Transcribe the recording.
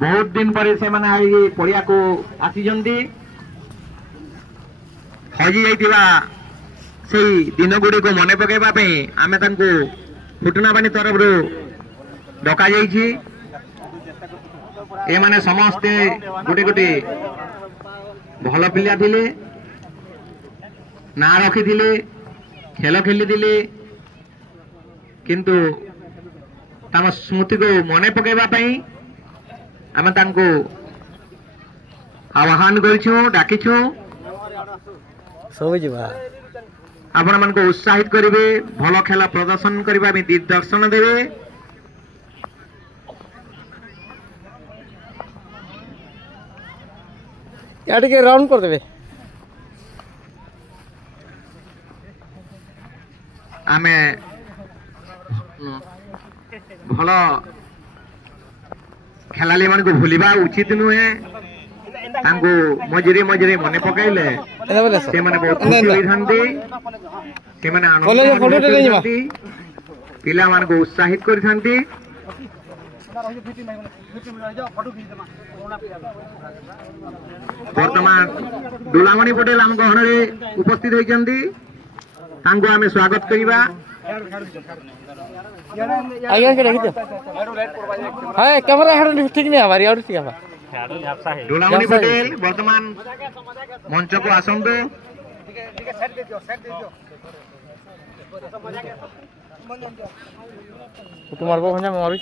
बहुत दिन पर से पड़िया को आसीजंती हजि जाइतिबा सेई दिन गुडी को मने पकेबा पे आमे तांको फुटना बानी तरफ रो डका जाइछि ए माने समस्ते गुटे गुटे भल पिला थिले ना रखी थिले खेल खेली थिले किंतु ताम स्मृति को मने पकेबा पई आमे तांको आह्वान करिछु डाकिछु सब जीवा आपण मन को उत्साहित करिवे भल खेल प्रदर्शन करबा में दिग्दर्शन देवे यार के राउंड कर देबे आमे भल खेलाली मन को भूलिबा उचित नुहे तांको मझिरे मझिरे मने पकाइले से माने बहुत खुशी होइथांती से माने आनंद करथांती पिला मान को उत्साहित करथांती वर्तमान दुलामणि पटेल आम गहणरे उपस्थित होइचंती तांको आमे स्वागत करिबा आगे के रखी दो हां कैमरा हेड ठीक नहीं हमारी और ठीक है दुलामणि पटेल वर्तमान मंच को आसंतु तुम्हारे को मारू